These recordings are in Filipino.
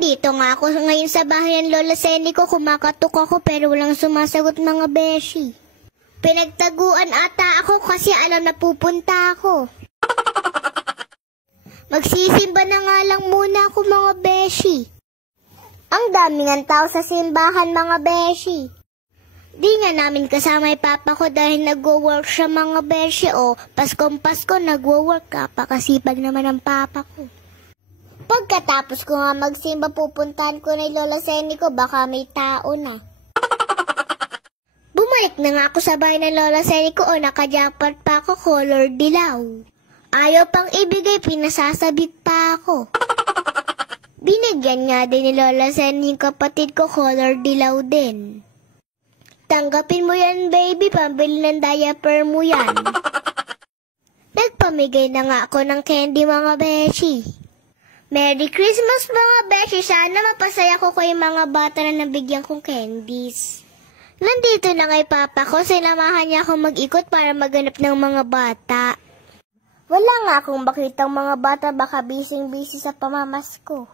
Nandito nga ako ngayon sa bahay ng Lola Seni ko. Kumakatok ako pero walang sumasagot mga beshi. Pinagtaguan ata ako kasi alam na pupunta ako. Magsisimba na nga lang muna ako mga beshi. Ang dami ng tao sa simbahan mga beshi. Di nga namin kasama yung papa ko dahil nagwo-work siya mga beshi. O, Paskong Pasko nagwo-work ka. Pakasipag naman ang papa ko. Pagkatapos ko nga magsimba, pupuntahan ko na yung Lola Seni ko. Baka may tao na. Bumalik na nga ako sa bahay ng Lola Seni ko. O, nakajackpot pa ako, color dilaw. Ayaw pang ibigay, pinasasabik pa ako. Binigyan nga din ni Lola Seni yung kapatid ko, color dilaw din. Tanggapin mo yan, baby. Pambili ng diaper mo yan. Nagpamigay na nga ako ng candy, mga beshi. Merry Christmas, mga beshi. Sana mapasaya ko kayo mga bata na nabigyan kong candies. Nandito na nga papa ko. Sinamahan niya ako mag-ikot para maganap ng mga bata. Wala nga akong makitang mga bata. Baka busy-busy sa pamamasko.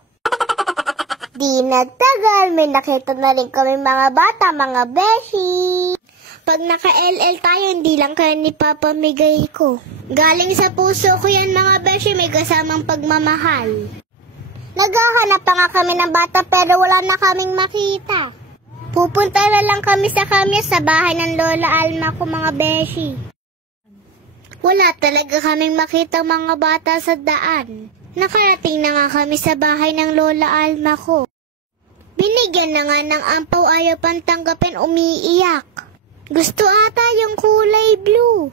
Di nagtagal, may nakita na rin kami mga bata, mga beshi. Pag naka-LL tayo, hindi lang kaya ni Papa migay ko. Galing sa puso ko yan mga beshi, may kasamang pagmamahal. Naghahanap pa nga kami ng bata pero wala na kaming makita. Pupunta na lang kami sa bahay ng Lola Alma ko mga beshi. Wala talaga kaming makita mga bata sa daan. Nakarating na nga kami sa bahay ng Lola Alma ko. Binigyan na nga ng ampaw, ayaw pang tanggapin, umiiyak. Gusto ata yung kulay blue.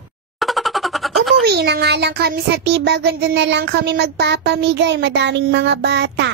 Umuwi na nga lang kami sa Tibagon, doon na lang kami magpapamigay, madaming mga bata.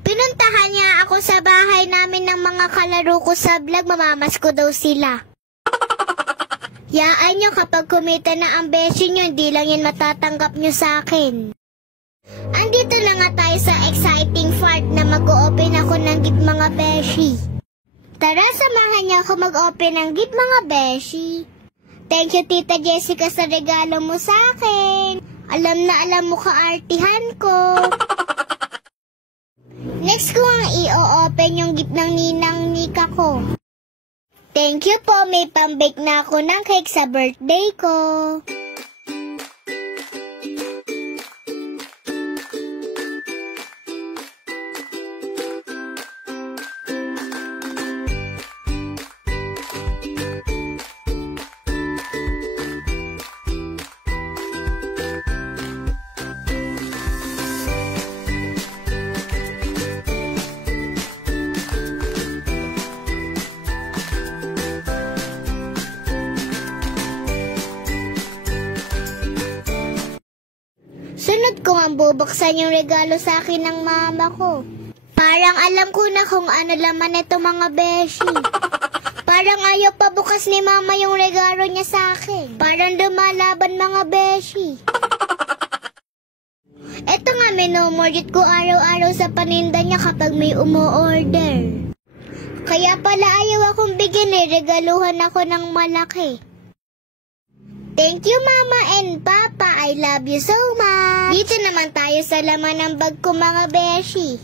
Pinuntahan niya ako sa bahay namin ng mga kalaro ko sa vlog, mamamasko daw sila. Yaan nyo kapag kumita na ang beshi nyo, hindi lang yan matatanggap nyo sa akin. Andito na nga tayo sa exciting part na mag-o-open ako ng gift mga beshi. Tara, samahan niyo ako mag-open ng gift mga beshi. Thank you Tita Jessica sa regalo mo sa akin. Alam na alam mo kaartihan ko. Next ko ang i-open yung gift ng ninang Nika ko. Thank you po, may pambake na ako ng cake sa birthday ko. Sunod ko ang bubuksan yung regalo sa akin ng mama ko. Parang alam ko na kung ano laman nito mga beshi. Parang ayaw pa bukas ni mama yung regalo niya sa akin. Parang lumalaban mga beshi. Eto nga minumorjit ko araw-araw sa paninda niya kapag may umu-order. Kaya pala ayaw akong bigyan regaluhan ako ng malaki. Thank you, Mama and Papa. I love you so much. Dito naman tayo sa laman ng bag ko, mga beshi.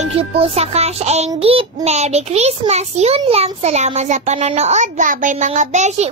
Thank you po sa cash and gift. Merry Christmas. Yun lang. Salamat sa panonood. Bye-bye mga beshi.